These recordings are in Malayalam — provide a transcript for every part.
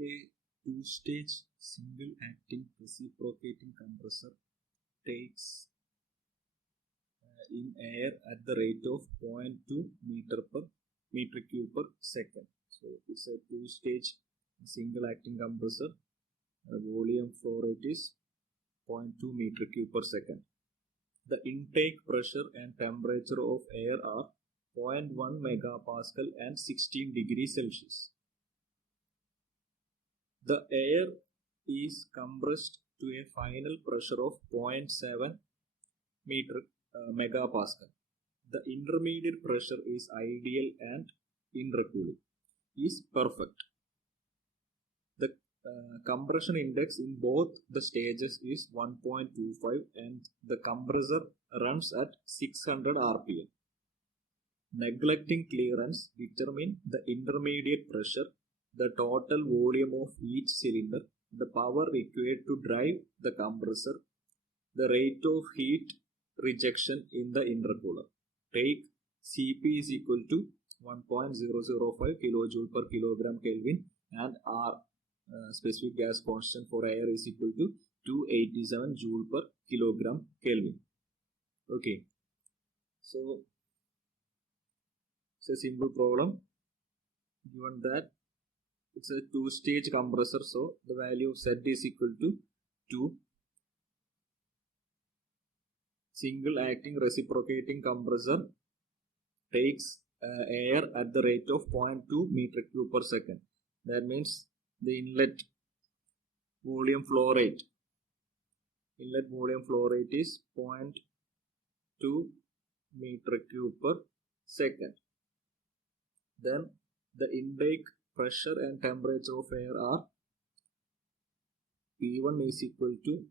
A two-stage single-acting reciprocating compressor takes in air at the rate of 0.2 meter cube per second. So it's a two-stage single-acting compressor. Volume flow rate is 0.2 meter cube per second. The intake pressure and temperature of air are 0.1 megapascal and 16 degrees Celsius. The air is compressed to a final pressure of 0.7 megapascal. The intermediate pressure is ideal and intercooling is perfect. The compression index in both the stages is 1.25 and the compressor runs at 600 rpm. Neglecting clearance, determine the intermediate pressure, the total volume of each cylinder, the power required to drive the compressor, the rate of heat rejection in the intercooler. Take Cp is equal to 1.005 kilojoule per kilogram Kelvin and R specific gas constant for air is equal to 287 joule per kilogram Kelvin. Okay, so it's a simple problem. Given that it's a two-stage compressor, so the value of Z is equal to 2. Single-acting reciprocating compressor takes air at the rate of 0.2 meter cube per second. That means the inlet volume flow rate is 0.2 meter cube per second. Then the intake pressure and temperature of air are P1 is equal to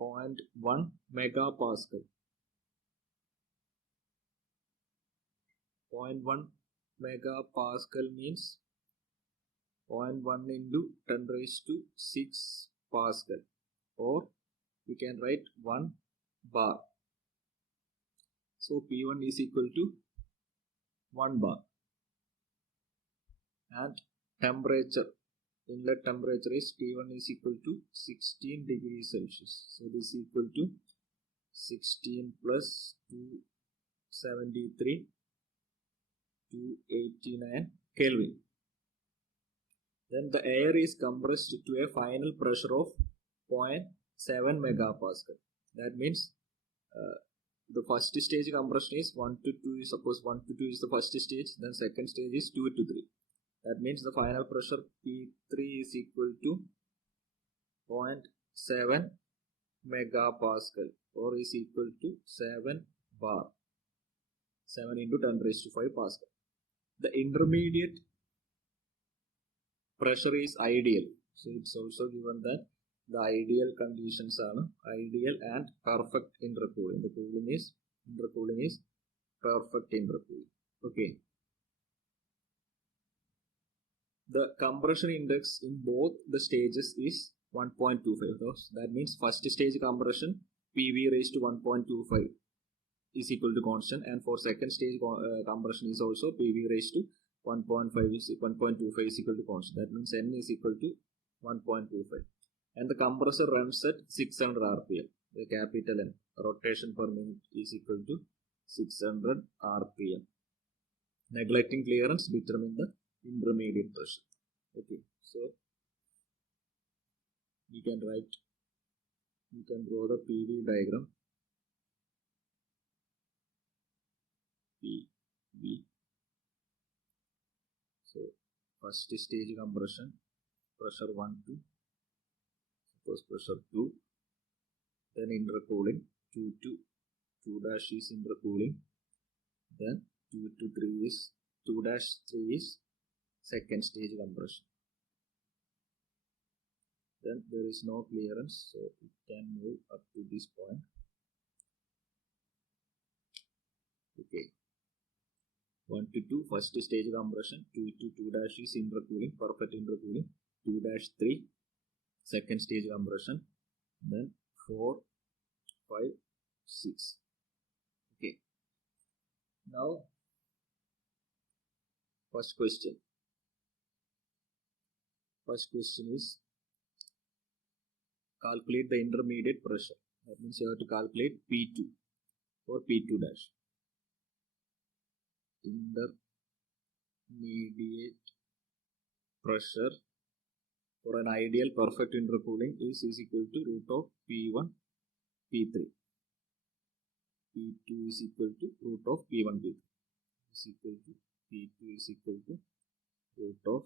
0.1 megapascal. 0.1 megapascal means 0.1 into 10 raised to 6 pascal, or we can write 1 bar. So P1 is equal to 1 bar. And temperature, inlet temperature is T1 is equal to 16 degrees Celsius. So this is equal to 16 plus 273 289 Kelvin. Then the air is compressed to a final pressure of 0.7 megapascal. That means the first stage compression is 1 to 2. Suppose 1 to 2 is the first stage, then second stage is 2 to 3. That means the final pressure P3 is equal to 0.7 megapascal, or is equal to 7 bar. 7 into 10 raised to 5 pascal. The intermediate pressure is ideal. So it's also given that the ideal conditions are ideal and perfect intercooling. The intercooling is perfect intercooling. Okay. The compression index in both the stages is 1.25. That means first stage compression PV raised to 1.25 is equal to constant, and for second stage compression is also PV raised to 1.25 is equal to constant. That means N is equal to 1.25, and the compressor runs at 600 rpm. The capital N, rotation per minute, is equal to 600 rpm. Neglecting clearance, determine the intermediate pressure. Okay, so you can draw the PV diagram. PV. So first stage compression, pressure 1 to, suppose pressure 2, then intercooling 2 to 2 dash is intercooling, then 2 to 3 is 2 dash 3 is second stage compression. Then there is no clearance, so it can move up to this point. Okay. 1 to 2 first stage compression, 2 to 2 dash is intercooling, perfect intercooling, 2 dash 3 second stage compression, then 4, 5, 6. Okay. Now first question. First question is calculate the intermediate pressure. That means you have to calculate P2 or P2 dash. Intermediate pressure for an ideal perfect intercooling is equal to root of P1 P3. P2 is equal to root of P1 P3 is equal to P2 is equal to root of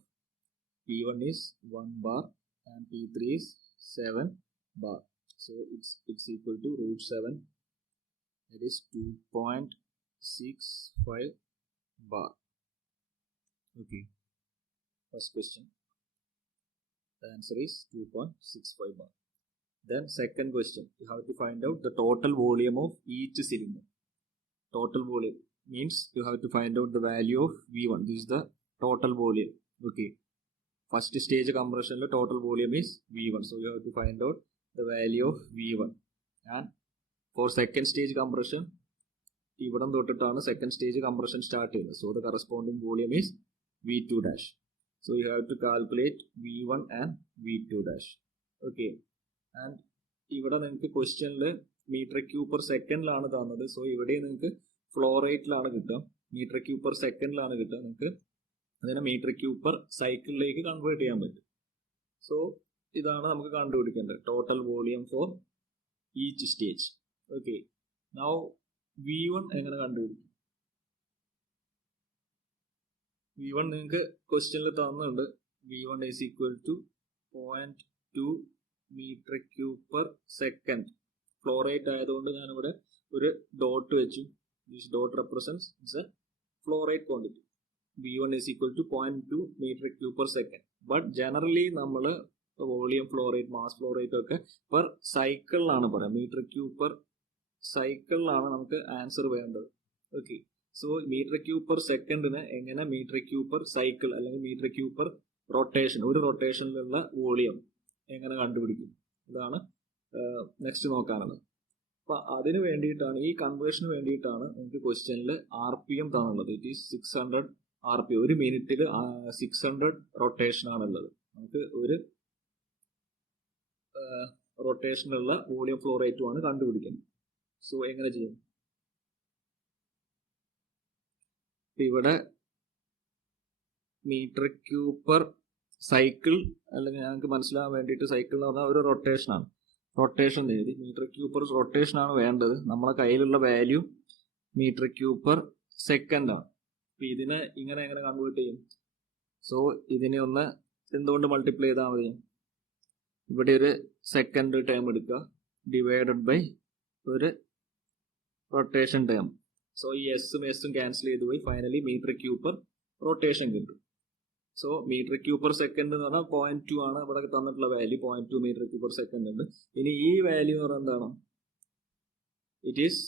P1 is 1 bar and P3 is 7 bar. So it's equal to root 7, that is 2.65 bar. Okay, first question, the answer is 2.65 bar. Then second question, you have to find out the total volume of each cylinder. Total volume means you have to find out the value of V1. This is the total volume. Okay, first stage compression total volume is V1, so you have to find out the value of V1. And for second stage compression, ഇവിടെ തൊട്ടിട്ടാണ് second stage compression start ചെയ്യുന്നത്. So the corresponding volume is V2 dash. So you have to calculate V1 and V2 dash. Okay, and ഇവിടെ നിങ്ങൾക്ക് ക്വസ്റ്റ്യനിൽ മീറ്റർ ക്യൂബ് പെർ സെക്കൻഡിലാണ് തന്നത്. സോ ഇവിടെ നിങ്ങൾക്ക് ഫ്ലോ റേറ്റിലാണ് കിട്ടുക, മീറ്റർ ക്യൂബ് പെർ സെക്കൻഡിലാണ് കിട്ടുക. നിങ്ങൾക്ക് അതിനെ മീറ്റർ ക്യൂബ് പെർ സൈക്കിളിലേക്ക് കൺവേർട്ട് ചെയ്യാൻ പറ്റും. സോ ഇതാണ് നമുക്ക് കണ്ടുപിടിക്കേണ്ടത്, total volume for each stage. Okay, now V1 എങ്ങനെ കണ്ടുപിടിക്കും? V1 നിങ്ങൾക്ക് ക്വസ്റ്റ്യനിൽ തന്നിട്ടുണ്ട്. V1 is equal to 0.2 metre cube per second. Flow rate ആയതുകൊണ്ട് ഞാനിവിടെ ഒരു ഡോട്ട് വെച്ചു. This dot represents its a flow rate quantity. V1 is equal to 0.2 meter cube per second. But generally നമ്മൾ volume flow rate, mass flow rate ഒക്കെ പെർ സൈക്കിളിലാണ് പറയാം. മീറ്റർ ക്യൂബ് പെർ സൈക്കിളിലാണ് നമുക്ക് ആൻസർ വേണ്ടത്. Okay, so metre cube per സെക്കൻഡിന് എങ്ങനെ മീറ്റർ ക്യൂബ് പെർ സൈക്കിൾ അല്ലെങ്കിൽ മീറ്റർ ക്യൂബ് പെർ റൊട്ടേഷൻ, ഒരു റൊട്ടേഷനിലുള്ള വോളിയം എങ്ങനെ കണ്ടുപിടിക്കും, ഇതാണ് നെക്സ്റ്റ് നോക്കാനുള്ളത്. അപ്പൊ അതിന് വേണ്ടിയിട്ടാണ്, ഈ കൺവേർഷന് വേണ്ടിയിട്ടാണ് നമുക്ക് ക്വസ്റ്റ്യനിൽ RPM തന്നുള്ളത്. It is 600 RPM. ഒരു മിനിറ്റിൽ 600 റൊട്ടേഷൻ ആണുള്ളത്. നമുക്ക് ഒരു റൊട്ടേഷനുള്ള വോളിയം ഫ്ലോ റേറ്റുമാണ് കണ്ടുപിടിക്കുന്നത്. സോ എങ്ങനെ ചെയ്യും? ഇവിടെ മീറ്റർ ക്യൂബ് പെർ സൈക്കിൾ, അല്ലെങ്കിൽ ഞങ്ങൾക്ക് മനസ്സിലാകാൻ വേണ്ടിയിട്ട് സൈക്കിൾ എന്ന് പറഞ്ഞാൽ ഒരു റൊട്ടേഷനാണ്. റൊട്ടേഷൻ എഴുതി മീറ്റർ ക്യൂബ് പെർ റൊട്ടേഷൻ ആണ് വേണ്ടത്. നമ്മളെ കയ്യിലുള്ള value metre cube per second ആണ്. അപ്പൊ ഇതിനെ ഇങ്ങനെ എങ്ങനെ കൺവേർട്ട് ചെയ്യും? സോ ഇതിനെ ഒന്ന് എന്തുകൊണ്ട് മൾട്ടിപ്ലൈ ചെയ്താൽ മതി? ഇവിടെ ഒരു സെക്കൻഡ് ടേം എടുക്കുക, ഡിവൈഡഡ് ബൈ ഒരു റൊട്ടേഷൻ ടേം. സോ ഈ എസും എസും ക്യാൻസൽ ചെയ്ത് പോയി finally metre cube per rotation കിട്ടും. So metre cube per second എന്ന് പറഞ്ഞാൽ 0.2 ആണ് ഇവിടെ തന്നിട്ടുള്ള value. 0.2 metre cube per second ഉണ്ട്. ഇനി ഈ വാല്യൂ എന്ന് പറഞ്ഞാൽ എന്താണ്? It is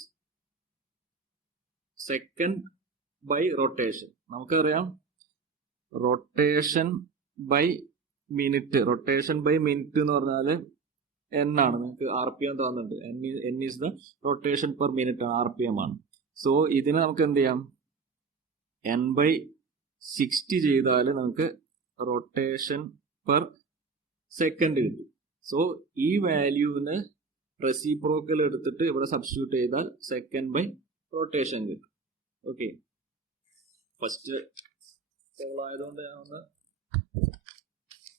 second by rotation. നമുക്കറിയാം rotation by minute. Rotation by minute എന്ന് പറഞ്ഞാൽ N ആണ്. നിങ്ങൾക്ക് RPM തന്നിട്ടുണ്ട്. N is the rotation per minute ആണ്, RPM ആണ്. സോ ഇതിനെ നമുക്ക് എന്ത് ചെയ്യാം? N/60 ചെയ്താൽ നമുക്ക് റൊട്ടേഷൻ പെർ സെക്കൻഡ് കിട്ടും. സോ ഈ വാല്യൂവിന് റെസിപ്രോക്കൽ എടുത്തിട്ട് ഇവിടെ സബ്സ്റ്റിറ്റ്യൂട്ട് ചെയ്താൽ സെക്കൻഡ് ബൈ റൊട്ടേഷൻ കിട്ടും. ഓക്കെ, ഫസ്റ്റ് ആയതുകൊണ്ട്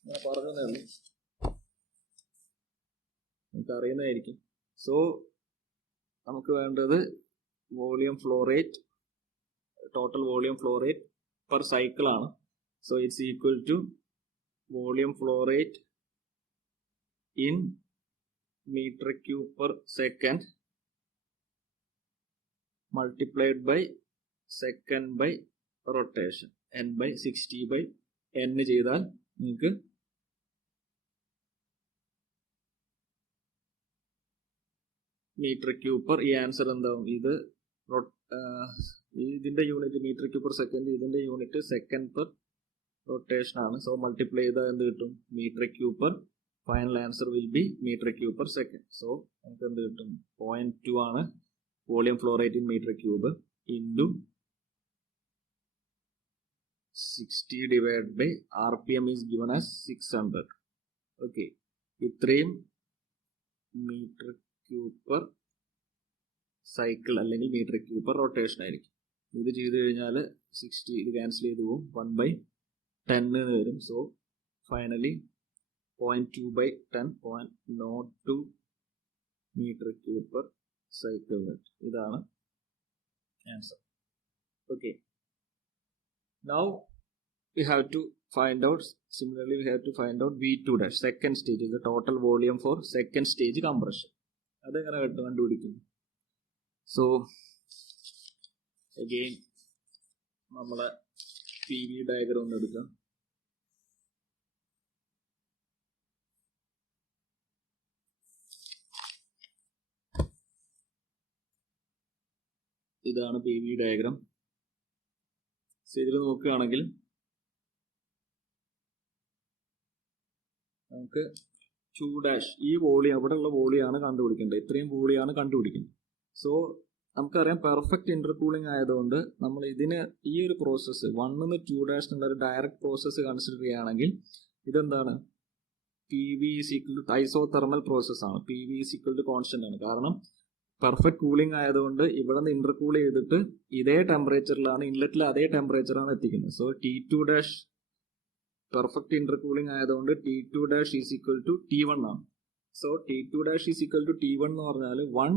ഞാൻ പറഞ്ഞതേ ഉള്ളൂ, നമുക്ക് അറിയുന്നതായിരിക്കും. സോ നമുക്ക് വേണ്ടത് volume flow rate, total volume flow rate per cycle ആണ്. So it's equal to volume flow rate in metre cube per second multiplied by second by rotation. N/60/N ചെയ്താൽ നിങ്ങൾക്ക് മീറ്റർ ക്യൂബ് പെർ, ഈ ആൻസർ എന്താവും? ഇത് ഇതിന്റെ unit metre cube per second, ഇതിന്റെ യൂണിറ്റ് സെക്കൻഡ് പെർ റൊട്ടേഷൻ ആണ്. സോ മൾട്ടിപ്ലൈ ചെയ്താൽ എന്ത് കിട്ടും? Metre cube per. Final answer will be metre cube per second. So നമുക്ക് എന്ത് കിട്ടും? 0.2 ആണ് volume flow rate in metre cube into 60 divided by RPM is given as 600. Okay, ഇത്രയും മീറ്റർ ക്യൂബ് പെർ സൈക്കിൾ അല്ലെങ്കിൽ മീറ്റർ ക്യൂബ് പെർ റൊട്ടേഷൻ ആയിരിക്കും. ഇത് ചെയ്ത് കഴിഞ്ഞാൽ 60 ഇത് ക്യാൻസൽ ചെയ്ത് പോകും, 1/10 എന്ന് വരും. So finally 0.2/10 0.02 metre cube per cycle net. ഇതാണ് answer. Okay, now we have to find out, similarly we have to find out V2 dash, second stage is the total volume for second stage compression. അതെങ്ങനെ കണ്ടുപിടിക്കും? സോ again നമ്മളെ PV ഡയഗ്രം ഒന്ന് എടുക്കാം. ഇതാണ് PV ഡയഗ്രം. ഇതിൽ നോക്കുകയാണെങ്കിൽ നമുക്ക് 2' ഈ വോളിയം, അവിടെയുള്ള വോളിയാണ് കണ്ടുപിടിക്കേണ്ടത്. ഇത്രയും വോളിയാണ് കണ്ടുപിടിക്കുന്നത്. സോ നമുക്കറിയാം പെർഫെക്റ്റ് ഇന്റർകൂളിംഗ് ആയതുകൊണ്ട് നമ്മൾ ഇതിന് ഈ ഒരു പ്രോസസ്സ് 1 to 2' എന്നുള്ള ഒരു ഡയറക്റ്റ് പ്രോസസ്സ് കൺസിഡർ ചെയ്യുകയാണെങ്കിൽ ഇതെന്താണ്, PV is equal to isothermal പ്രോസസ്സാണ്. PV is equal to constant ആണ്. കാരണം പെർഫെക്റ്റ് കൂളിംഗ് ആയതുകൊണ്ട് ഇവിടെ നിന്ന് ഇന്റർകൂൾ ചെയ്തിട്ട് ഇതേ ടെമ്പറേച്ചറിലാണ്, ഇൻലെറ്റിൽ അതേ ടെമ്പറേച്ചറാണ് എത്തിക്കുന്നത്. സോ T2' പെർഫെക്റ്റ് ഇന്റർകൂളിംഗ് ആയതുകൊണ്ട് T2' is equal to T1 ആണ്. So T2' is equal to T1 എന്ന് പറഞ്ഞാൽ 1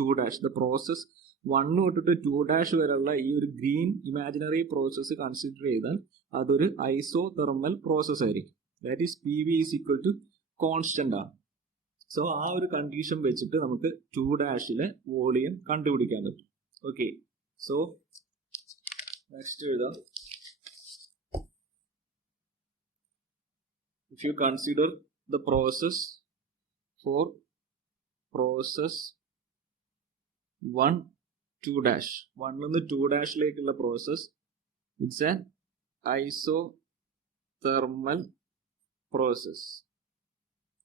2' ദ പ്രോസസ് 1 തൊട്ടിട്ട് 2' വരെയുള്ള ഈ ഒരു ഗ്രീൻ ഇമാജിനറി പ്രോസസ്സ് കൺസിഡർ ചെയ്താൽ അതൊരു ഐസോതെർമൽ പ്രോസസ് ആയിരിക്കും. That is PV is equal to constant ആണ്. സോ ആ ഒരു കണ്ടീഷൻ വെച്ചിട്ട് നമുക്ക് 2' വോളിയം കണ്ടുപിടിക്കാൻ പറ്റും. ഓക്കെ, സോ നെക്സ്റ്റ് എഴുതാം. If you consider the process for process 1 2' 1 നിന്ന് 2' process, it's an isothermal process.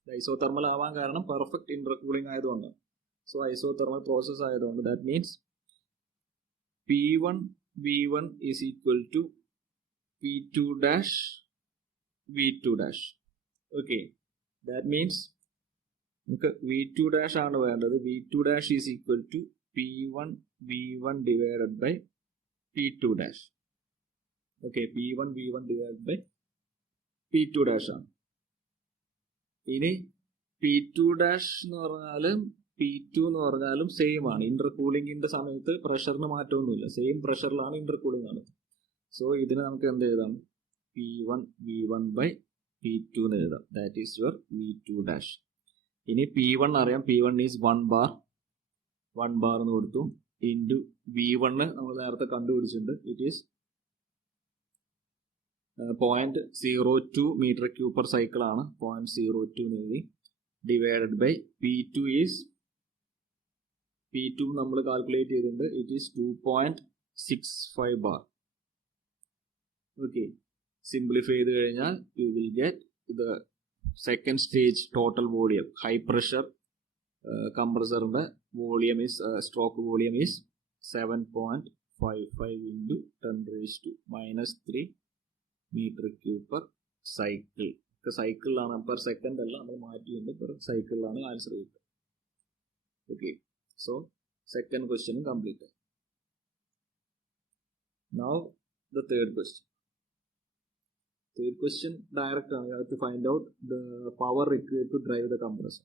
Isothermal ആവാൻ കാരണം പെർഫെക്റ്റ് ഇന്റർകൂളിംഗ് ആയതുകൊണ്ട്. സോ ഐസോതെർമൽ പ്രോസസ് ആയതുകൊണ്ട് that means P1 V1 is equal to P2' V2'. Okay, that means നമുക്ക് V2' ആണ് വേണ്ടത്. V2' is equal to P1 V1 divided by P2'. Okay, P1 V1 divided by P2' ആണ്. ഇനി P2' എന്ന് പറഞ്ഞാലും P2 എന്ന് പറഞ്ഞാലും സെയിം ആണ്. ഇന്റർകൂളിംഗിന്റെ സമയത്ത് പ്രഷറിന് മാറ്റമൊന്നുമില്ല, സെയിം പ്രഷറിലാണ് ഇന്റർകൂളിംഗ് ആണ്. സോ ഇതിന് നമുക്ക് എന്ത് എഴുതാം, P1 V1 by P2 എന്ന് എഴുതാം. That is your V2'. ഇനി P1 അറിയാം, P1 ഈസ് 1 bar എന്ന് കൊടുത്തു. ഇൻറ്റു V1 നമ്മൾ നേരത്തെ കണ്ടുപിടിച്ചിട്ടുണ്ട്, it is 0.02 metre cube per cycle ആണ്. 0.02 എന്ന് എഴുതി. ഡിവൈഡഡ് ബൈ P2 നമ്മൾ കാൽക്കുലേറ്റ് ചെയ്തിട്ടുണ്ട്, it is 2.65 bar. Okay, simplify ചെയ്ത് കഴിഞ്ഞാൽ you will get the second stage total volume. High pressure കംപ്രസറിന്റെ volume is stroke volume is 7.55 into 10⁻³ metre cube per cycle. സൈക്കിളിലാണ്, പെർ സെക്കൻഡ് അല്ല, നമ്മൾ മാറ്റിയുണ്ട്, പെർ സൈക്കിളിലാണ് ആൻസർ കിട്ടുക. Okay, so second question complete. Now the third question. Third question direct ആണ്. You have to find out the power required to drive the compressor.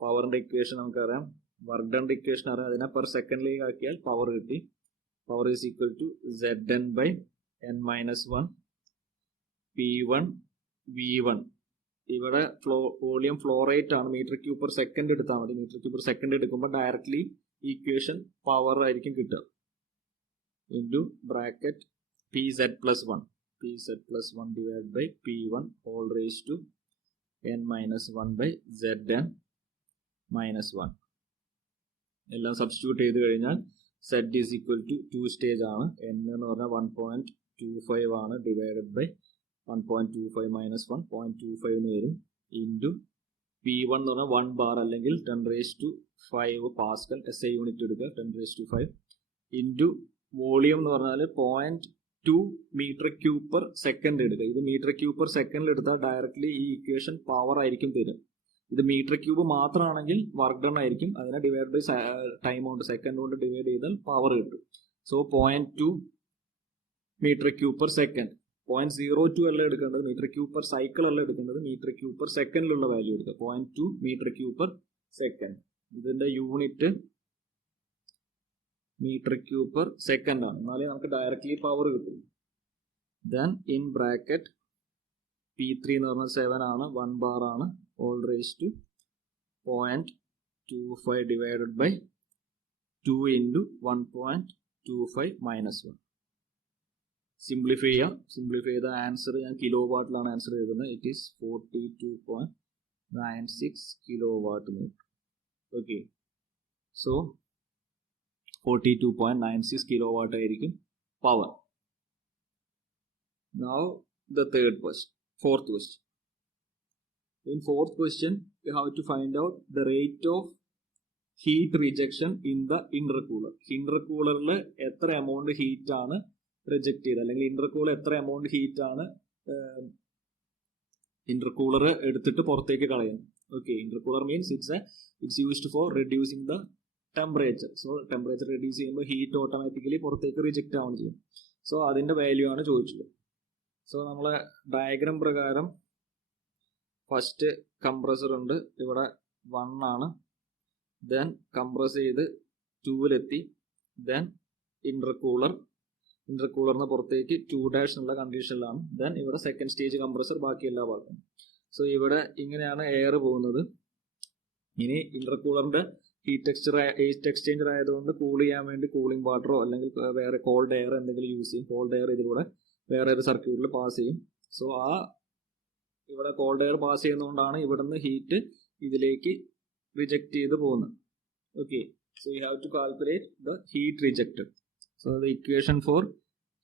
പവറിന്റെ ഇക്വേഷൻ നമുക്കറിയാം, വർക്ക് ഡൺ ഇക്വേഷൻ അറിയാം. അതിനെ പെർ സെക്കൻഡിലേക്ക് ആക്കിയാൽ പവർ കിട്ടി. Power is equal to Zn by n-1 P1 V1. ഇവിടെ വോളിയം ഫ്ലോ റേറ്റ് ആണ്, മീറ്റർ ക്യൂബ് പെർ സെക്കൻഡ് എടുത്താൽ മതി. മീറ്റർ ക്യൂബ് പെർ സെക്കൻഡ് എടുക്കുമ്പോൾ ഡയറക്ട്ലി ഈക്വേഷൻ പവർ ആയിരിക്കും കിട്ടുക. Into bracket PZ+1 PZ+1 divided by P1 whole raised to n-1 by Zn minus 1. എല്ലാം സബ്സ്റ്റിറ്റ്യൂട്ട് ചെയ്ത് കഴിഞ്ഞാൽ Z is equal to 2 stage ആണ്. n എന്ന് പറഞ്ഞാൽ 1.25 ആണ്. ഡിവൈഡഡ് ബൈ 1.25 minus 1 0.25 എന്ന് വരും. ഇൻറ്റു P1 എന്ന് പറഞ്ഞാൽ 1 bar അല്ലെങ്കിൽ 10⁵ പാസ്കൽ SI യൂണിറ്റ് എടുക്കുക, 10⁵. ഇൻറ്റു വോളിയം എന്ന് പറഞ്ഞാൽ 2 മീറ്റർ ക്യൂബ് പെർ സെക്കൻഡ് എടുക്കുക. ഇത് മീറ്റർ ക്യൂബ് പെർ സെക്കൻഡിൽ എടുത്താൽ ഡയറക്ട്ലി ഈ ഇക്വേഷൻ പവർ ആയിരിക്കും തരും. ഇത് മീറ്റർ ക്യൂബ് മാത്രമാണെങ്കിൽ വർക്ക് ഡൺ ആയിരിക്കും. അതിനെ ഡിവൈഡ് ബൈ ടൈം കൊണ്ട് സെക്കൻഡ് കൊണ്ട് ഡിവൈഡ് ചെയ്താൽ പവർ കിട്ടും. So 0.2 metre cube per second. 0.02 അല്ല എടുക്കേണ്ടത്, മീറ്റർ ക്യൂബ് പെർ സൈക്കിൾ അല്ല എടുക്കേണ്ടത്, മീറ്റർ ക്യൂബ് പെർ സെക്കൻഡിലുള്ള വാല്യൂ എടുക്കുക. 0.2 മീറ്റർ ക്യൂബ് പെർ സെക്കൻഡ്. ഇതിന്റെ unit metre cube per second ആണ്. എന്നാലേ നമുക്ക് ഡയറക്ട്ലി പവർ കിട്ടും. ദെൻ ഇൻ ബ്രാക്കറ്റ് P3 എന്ന് പറഞ്ഞാൽ 7 ആണ്, 1 ബാർ ആണ്, all raised to 0.25 divided by 2 into 1.25 minus 1. Simplify ചെയ്ത ആൻസർ ഞാൻ കിലോ വാട്ടിലാണ് ആൻസർ എഴുതുന്നത്. It is 42.96 kilo watt meter. Okay, so 42.96 kilo watt ആയിരിക്കും power. Now the fourth question. In fourth question, you have to find out the rate of heat rejection in the intercooler. Intercoolerൽ എത്ര എമൗണ്ട് ഹീറ്റ് ആണ് റിജക്ട് ചെയ്ത്, അല്ലെങ്കിൽ ഇന്റർകൂളർ എത്ര എമൗണ്ട് ഹീറ്റ് ആണ് ഇന്റർകൂളർ എടുത്തിട്ട് പുറത്തേക്ക് കളയുന്നത്. Okay, intercooler means it's used for reducing the temperature. So temperature reduce ചെയ്യുമ്പോൾ ഹീറ്റ് ഓട്ടോമാറ്റിക്കലി പുറത്തേക്ക് റിജക്ട് ആവുകയും ചെയ്യും. സോ അതിന്റെ വാല്യൂ ആണ് ചോദിച്ചത്. സോ നമ്മളെ ഡയഗ്രാം പ്രകാരം ഫസ്റ്റ് കംപ്രസർ ഉണ്ട്, ഇവിടെ 1 ആണ്, ദെൻ കംപ്രസ് ചെയ്ത് 2-ലെത്തി, ദെൻ ഇന്റർകൂളറിന് പുറത്തേക്ക് 2' എന്നുള്ള കണ്ടീഷനിലാണ്. ദെൻ ഇവിടെ സെക്കൻഡ് സ്റ്റേജ് കംപ്രസർ, ബാക്കി എല്ലാ ഭാഗത്തും. സോ ഇവിടെ ഇങ്ങനെയാണ് എയർ പോകുന്നത്. ഇനി ഇന്റർകൂളറിന്റെ ഹീറ്റ് എക്സ്ചേഞ്ചർ ആയതുകൊണ്ട് കൂൾ ചെയ്യാൻ വേണ്ടി കൂളിംഗ് വാട്ടറോ അല്ലെങ്കിൽ വേറെ കോൾഡ് എയർ എന്തെങ്കിലും യൂസ് ചെയ്യും. കോൾഡ് എയർ ഇതിലൂടെ വേറെ ഒരു സർക്യൂട്ടിൽ പാസ് ചെയ്യും. സോ ഇവിടെ കോൾഡ് എയർ പാസ് ചെയ്യുന്നതുകൊണ്ടാണ് ഇവിടുന്ന് ഹീറ്റ് ഇതിലേക്ക് റിജക്ട് ചെയ്ത് പോകുന്നത്. Okay, so you have to calculate the heat rejected. So the equation for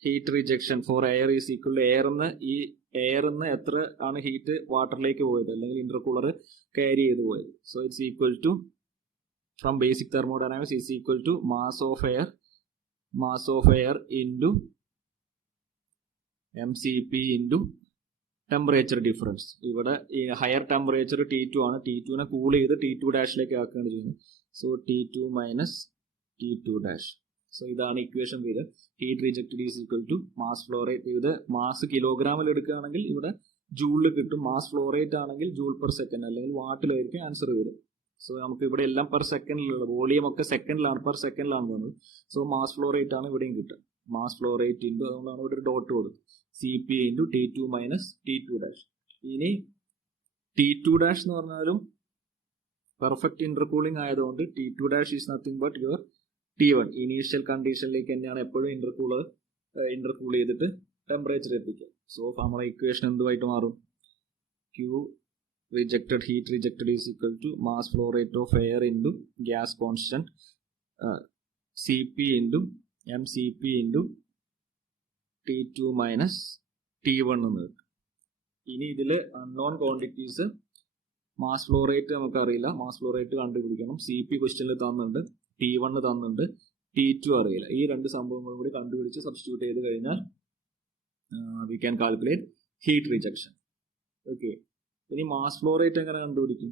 heat rejection for air is equal to ഈ എയറിന്ന് എത്ര ആണ് ഹീറ്റ് വാട്ടറിലേക്ക് പോയത് അല്ലെങ്കിൽ ഇന്റർകൂളർ ക്യാരി ചെയ്ത് പോയത്. So it's equal to from basic thermodynamics is equal to mass of air into mCp into temperature difference. ഇവിടെ ഈ ഹയർ ടെമ്പറേച്ചർ T2 ആണ്. T2നെ കൂൾ ചെയ്ത് T2' ആക്കുകയാണ് ചെയ്യുന്നത്. So T2 minus T2'. So ഇതാണ് ഇക്വേഷൻ പേര്. Heat rejected is equal to mass flow rate. ഇത് മാസ് കിലോഗ്രാമിൽ എടുക്കുകയാണെങ്കിൽ ഇവിടെ ജൂളിൽ കിട്ടും. മാസ് ഫ്ലോ റേറ്റ് ആണെങ്കിൽ ജൂൾ പെർ സെക്കൻഡ് അല്ലെങ്കിൽ വാട്ടിലായിരിക്കും ആൻസർ വരും. സോ നമുക്ക് ഇവിടെ എല്ലാം പെർ സെക്കൻഡിലുള്ള വോളിയം ഒക്കെ സെക്കൻഡിലാണ്, പെർ സെക്കൻഡിലാണ് പോകുന്നത്. സോ മാസ് ഫ്ലോ റേറ്റ് ആണ് ഇവിടെയും കിട്ടുക. മാസ് ഫ്ലോ റേറ്റ് ഇൻറ്റു, അതുകൊണ്ടാണ് ഇവിടെ ഒരു ഡോട്ട് കൊടുത്തത്, Cp into T2 minus T2'. ഇനി T2' എന്ന് പറഞ്ഞാലും പെർഫെക്റ്റ് ഇന്റർകൂളിംഗ് ആയതുകൊണ്ട് T2' is nothing but your T1. Initial കണ്ടീഷനിലേക്ക് തന്നെയാണ് എപ്പോഴും ഇന്റർകൂൾ ചെയ്തിട്ട് ടെമ്പറേച്ചർ എത്തിക്കുക. സോ നമ്മുടെ ഇക്വേഷൻ എന്തുമായിട്ട് മാറും? Q heat rejected is equal to mass flow rate of air into gas constant, Cp into mCp into T2 minus T1 എന്ന് കിട്ടും. ഇനി ഇതില് unknown quantities, mass flow rate നമുക്കറിയില്ല, മാസ് ഫ്ലോ റേറ്റ് കണ്ടുപിടിക്കണം. Cp ക്വസ്റ്റ്യനിൽ തന്നിട്ടുണ്ട്, T1 തന്നിട്ടുണ്ട്, T2 അറിയില്ല. ഈ രണ്ട് സംഭവങ്ങളും കൂടി കണ്ടുപിടിച്ച് സബ്സ്റ്റിറ്റ്യൂട്ട് ചെയ്ത് കഴിഞ്ഞാൽ we can calculate heat rejection. Okay, ഇനി മാസ് ഫ്ലോ റേറ്റ് എങ്ങനെ കണ്ടുപിടിക്കും?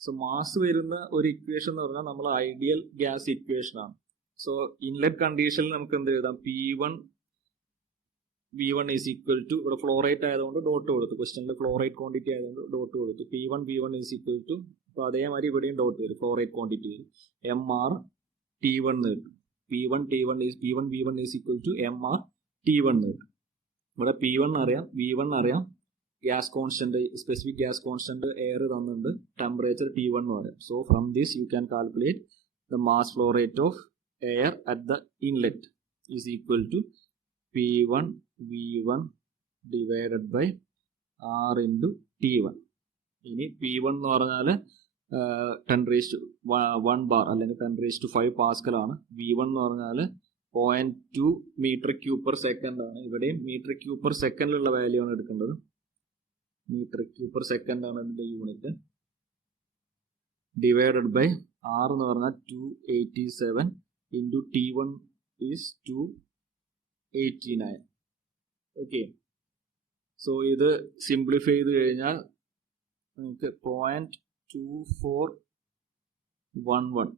സോ മാസ് വരുന്ന ഒരു ഇക്വേഷൻ എന്ന് പറഞ്ഞാൽ നമ്മൾ ഐഡിയൽ ഗ്യാസ് ഇക്വേഷൻ ആണ്. സോ ഇൻലെറ്റ് കണ്ടീഷനിൽ നമുക്ക് എന്ത് എഴുതാം? V1 ഈസ് ഈക്വൽ ടു, ഇവിടെ ഫ്ലോ റേറ്റ് ആയതുകൊണ്ട് ഡോട്ട് കൊടുത്തു, ക്വസ്റ്റനിൽ ഫ്ലോ റേറ്റ് ക്വാണ്ടിറ്റി ആയതുകൊണ്ട് ഡോട്ട് കൊടുത്തു. V1 ഈസ് ഈക്വൽ ടു, അപ്പോൾ അതേമാതിരി ഇവിടെയും ഡോട്ട് വരും, ഫ്ലോ റേറ്റ് ക്വാണ്ടിറ്റി വരും, MR T1 എന്ന് കിട്ടും. V1 is equal to MR T1 എന്ന് കിട്ടും. ഇവിടെ P1 അറിയാം, V1 അറിയാം, gas constant, specific gas constant air തന്നിട്ടുണ്ട്, ടെമ്പറേച്ചർ T1 എന്ന് പറയാം. So from this you can calculate the mass flow rate of air at the inlet is equal to P1 V1 divided by R into T1. ഇനി P1 എന്ന് പറഞ്ഞാൽ 10⁻1 ബാർ അല്ലെങ്കിൽ 10⁵5 പാസ്കൽ ആണ്. V1 എന്ന് പറഞ്ഞാൽ 0.2 മീറ്റർ ക്യൂബ് പെർ സെക്കൻഡ് ആണ്. ഇവിടെയും മീറ്റർ ക്യൂബ് പെർ സെക്കൻഡിലുള്ള വാല്യൂ ആണ് എടുക്കേണ്ടത്. മീറ്റർ ക്യൂബ് പെർ സെക്കൻഡ് ആണ് ഇതിന്റെ യൂണിറ്റ്. ഡിവൈഡഡ് ബൈ R എന്ന് പറഞ്ഞാൽ 287 into T1 is 2 89. Okay. So ഇത് സിംപ്ലിഫൈ ചെയ്ത് കഴിഞ്ഞാൽ നമുക്ക് 0.2411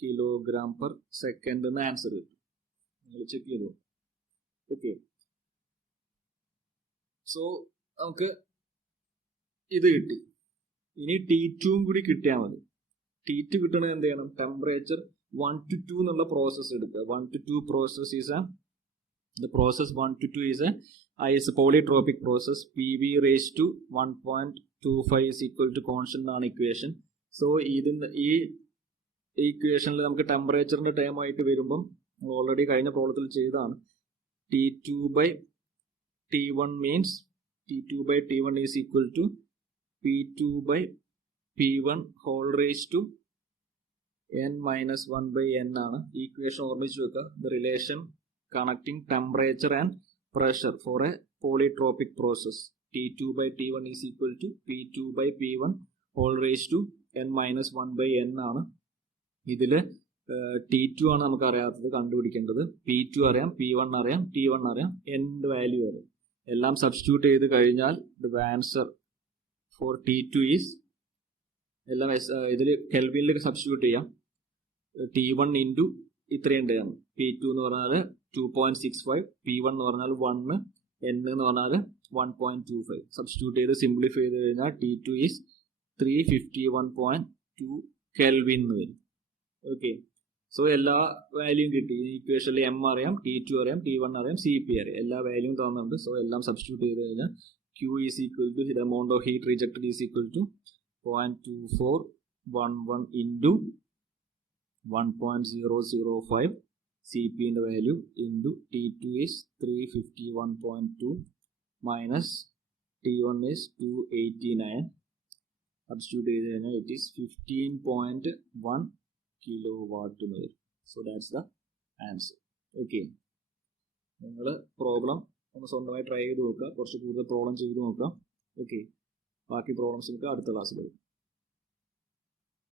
കിലോഗ്രാം പെർ സെക്കൻഡ് എന്ന് ആൻസർ കിട്ടും. നിങ്ങൾ ചെക്ക് ചെയ്തു. ഓക്കെ. സോ നമുക്ക് ഇത് കിട്ടി. ഇനി T2 കൂടി കിട്ടിയാൽ മതി. T2 കിട്ടണമെങ്കിൽ എന്ത് ചെയ്യണം? ടെമ്പറേച്ചർ 1 to 2 എന്നുള്ള പ്രോസസ് എടുക്കുക. 1 to 2 process is the process 1 to 2 is a polytropic process. PV raised to 1.25 is equal to constant ആണ് ഇക്വേഷൻ. സോ ഇതിൻ്റെ ഈ ഇക്വേഷനിൽ നമുക്ക് ടെമ്പറേച്ചറിന്റെ ടൈം ആയിട്ട് വരുമ്പം ഓൾറെഡി കഴിഞ്ഞ പ്രോബ്ലത്തിൽ ചെയ്തതാണ്. T2 by T1 means T2 by T1 is equal to P2 by P1 whole raised to n minus 1 by n ആണ്. ഈ ഇക്വേഷൻ ഓർമ്മിച്ചു വെക്കുക. The relation connecting temperature and pressure for a polytropic process. T2 by T1 is equal to P2 by P1 whole raised to n minus 1 by n ആണ്. ഇതില് T2 ആണ് നമുക്ക് അറിയാത്തത്, കണ്ടുപിടിക്കേണ്ടത്. P2 അറിയാം, P1 അറിയാം, T1 അറിയാം, n വാല്യൂ അറിയാം. എല്ലാം സബ്സ്റ്റിറ്റ്യൂട്ട് ചെയ്ത് കഴിഞ്ഞാൽ the answer for T2 is എല്ലാം ഇതിൽ കെൽവിനിൽ സബ്സ്റ്റിറ്റ്യൂട്ട് ചെയ്യാം. T1 into ഇത്രയുണ്ട്. P2 എന്ന് പറഞ്ഞാൽ 2.65, P1 എന്ന് പറഞ്ഞാൽ 1, n എന്ന് പറഞ്ഞാൽ 1.25. സബ്സ്റ്റിറ്റ്യൂട്ട് ചെയ്ത് സിംപ്ലിഫൈ ചെയ്ത് കഴിഞ്ഞാൽ T2 is 351.2 കെൽവിൻ എന്ന് വരും. ഓക്കെ. സോ എല്ലാ വാല്യൂയും കിട്ടി. ഈ ഇക്വേഷനിൽ M അറിയാം, T2 അറിയാം, T1 അറിയാം, CP അറിയാം. എല്ലാ വാല്യൂയും തന്നിട്ടുണ്ട്. സോ എല്ലാം സബ്സ്റ്റിറ്റ്യൂട്ട് ചെയ്ത് കഴിഞ്ഞാൽ Q is equal to the amount of heat rejected is equal to 0.2411 into 1.005 CP in the value into T2 is 351.2 minus T1 is 289. Substitute it is 15.1 kilowatt. So that's the answer. Okay. നിങ്ങൾ പ്രോബ്ലം ഒന്ന് സ്വന്തമായി ട്രൈ ചെയ്ത് നോക്കുക. കുറച്ച് കൂടുതൽ പ്രോബ്ലം ചെയ്ത് നോക്കുക. ഓക്കെ. ബാക്കി പ്രോബ്ലംസ് നമുക്ക് അടുത്ത ക്ലാസ്സിൽ വരും.